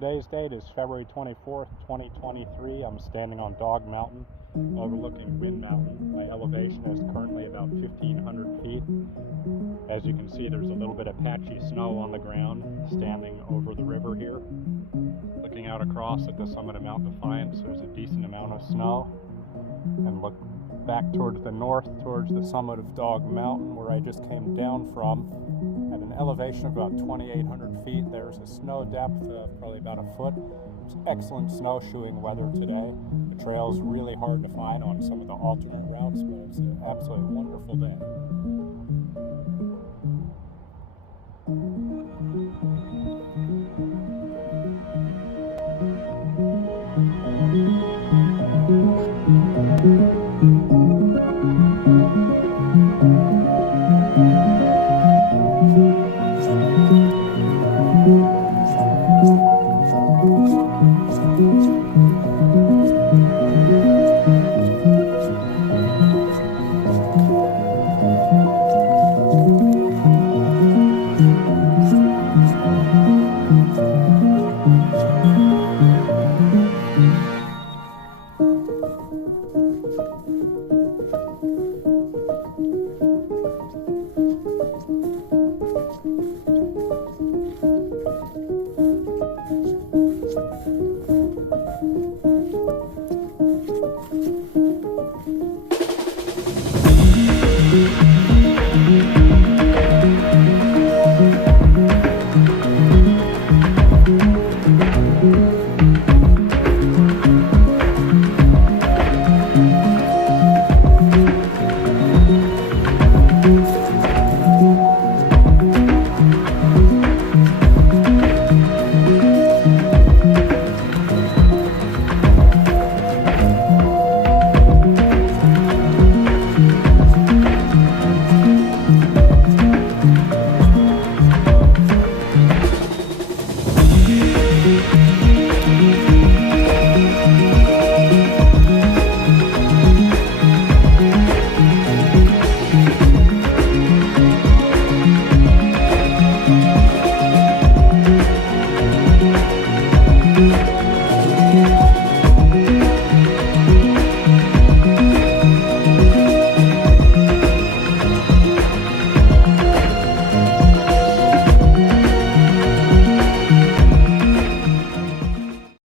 Today's date is February 24th, 2023. I'm standing on Dog Mountain overlooking Wind Mountain. My elevation is currently about 1,500 feet. As you can see, there's a little bit of patchy snow on the ground standing over the river here. Looking out across at the summit of Mount Defiance, there's a decent amount of snow. And look back towards the north, towards the summit of Dog Mountain, where I just came down from. At an elevation of about 2,800 feet, there's a snow depth of probably about a foot. It's excellent snowshoeing weather today. The trail's really hard to find on some of the alternate routes, but it's an absolutely wonderful day.